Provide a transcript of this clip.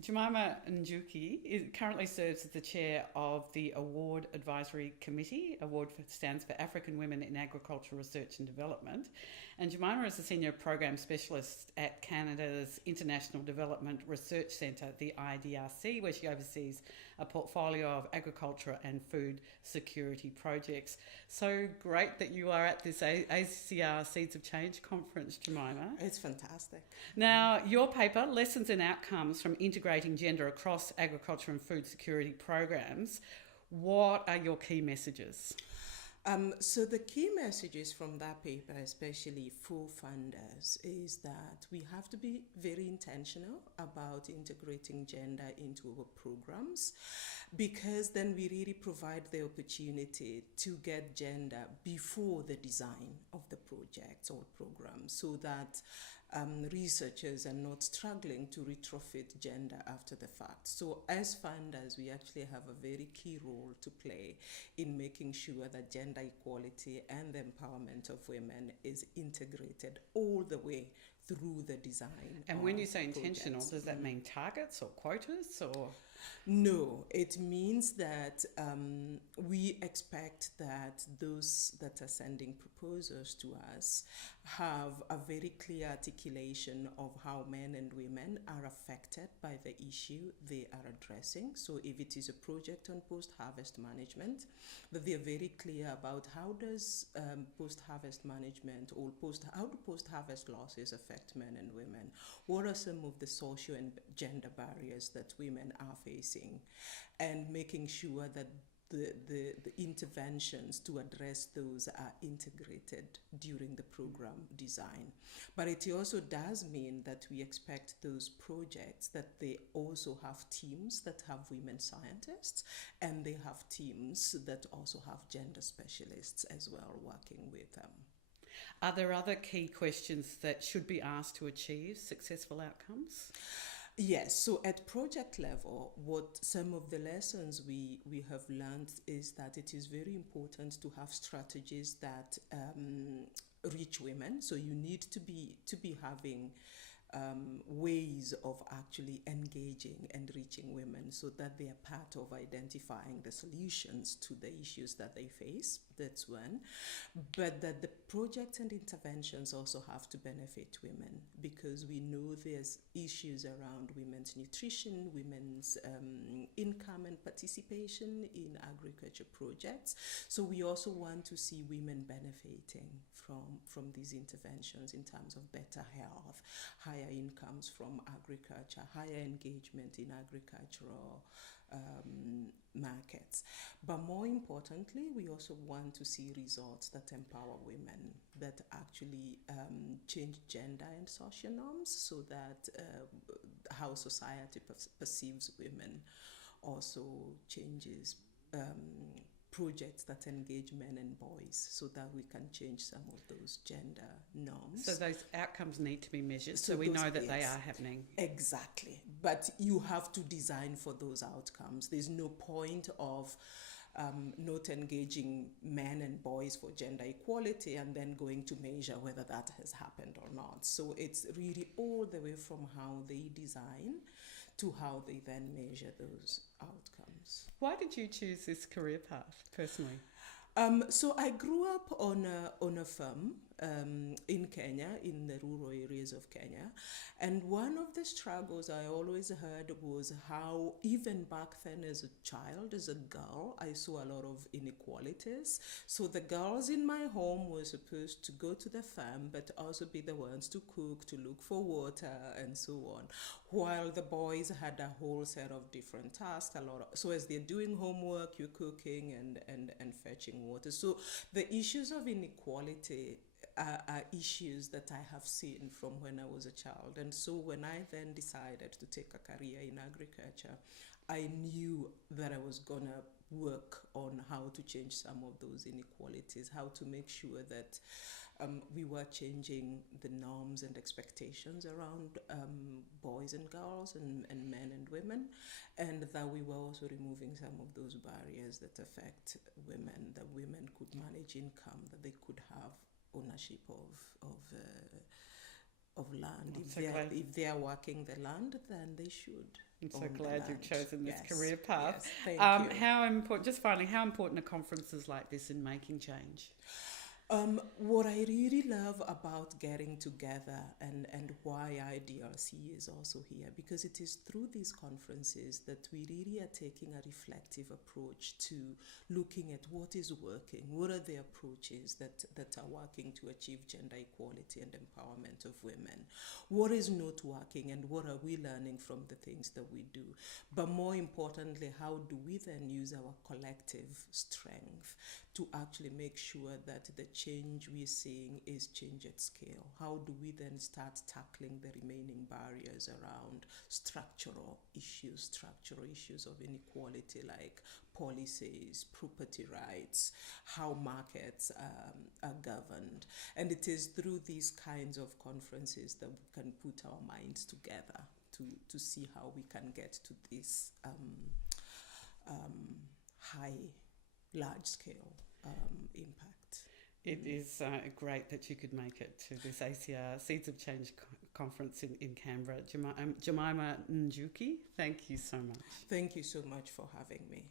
Jemimah Njuki currently serves as the chair of the Award Advisory Committee. Stands for African Women in Agricultural Research and Development. And Jemimah is a senior program specialist at Canada's International Development Research Centre, the IDRC, where she oversees a portfolio of agriculture and food security projects. So great that you are at this ACR Seeds of Change conference, Jemimah. It's fantastic. Now, your paper, Lessons and Outcomes from Integrating Gender Across Agriculture and Food Security Programs, what are your key messages? So the key messages from that paper, especially for funders, is that we have to be very intentional about integrating gender into our programs, because then we really provide the opportunity to get gender before the design of the projects or programs, so that researchers are not struggling to retrofit gender after the fact. So as funders, we actually have a very key role to play in making sure that gender equality and the empowerment of women is integrated all the way through the design. And when you say intentional, does that mean targets or quotas or? No, it means that we expect that those that are sending proposals to us have a very clear articulation of how men and women are affected by the issue they are addressing. So if it is a project on post-harvest management, that they are very clear about how does post-harvest management or how do post-harvest losses affect men and women? What are some of the social and gender barriers that women are facing? And making sure that the interventions to address those are integrated during the program design. But it also does mean that we expect those projects that they also have teams that have women scientists, and they have teams that also have gender specialists as well working with them. Are there other key questions that should be asked to achieve successful outcomes? Yes, so at project level, what some of the lessons we have learned is that it is very important to have strategies that reach women. So you need to be having ways of actually engaging and reaching women, so that they are part of identifying the solutions to the issues that they face. That's one. But that the projects and interventions also have to benefit women, because we know there's issues around women's nutrition, women's income and participation in agriculture projects. So we also want to see women benefiting from these interventions in terms of better health, higher incomes from agriculture, higher engagement in agricultural markets. But more importantly, we also want to see results that empower women, that actually change gender and social norms, so that how society perceives women also changes projects that engage men and boys, so that we can change some of those gender norms. So those outcomes need to be measured, so we know that they are happening. Exactly. But you have to design for those outcomes. There's no point of not engaging men and boys for gender equality and then going to measure whether that has happened or not. So it's really all the way from how they design to how they then measure those outcomes. Why did you choose this career path personally? So I grew up on a farm in Kenya, in the rural areas of Kenya. And one of the struggles I always heard was how, even back then as a child, as a girl, I saw a lot of inequalities. So the girls in my home were supposed to go to the farm, but also be the ones to cook, to look for water, and so on. While the boys had a whole set of different tasks, so as they're doing homework, you're cooking and fetching water. So the issues of inequality are issues that I have seen from when I was a child. And so when I then decided to take a career in agriculture, I knew that I was going to work on how to change some of those inequalities, how to make sure that we were changing the norms and expectations around boys and girls and men and women, and that we were also removing some of those barriers that affect women, that women could manage income, that they could have ownership of of land. I'm so glad. If they are working the land, then they should. I'm so own the glad you've land. chosen this Yes, career path. Yes, thank you. How important? Just finally, how important are conferences like this in making change? What I really love about getting together and why IDRC is also here, because it is through these conferences that we really are taking a reflective approach to looking at what is working, what are the approaches that are working to achieve gender equality and empowerment of women, what is not working, and what are we learning from the things that we do. But more importantly, how do we then use our collective strength to actually make sure that the change we're seeing is change at scale? How do we then start tackling the remaining barriers around structural issues of inequality, like policies, property rights, how markets are governed? And it is through these kinds of conferences that we can put our minds together to see how we can get to this large-scale impact. It is great that you could make it to this ACR Seeds of Change conference in Canberra. Jemimah Njuki, thank you so much. Thank you so much for having me.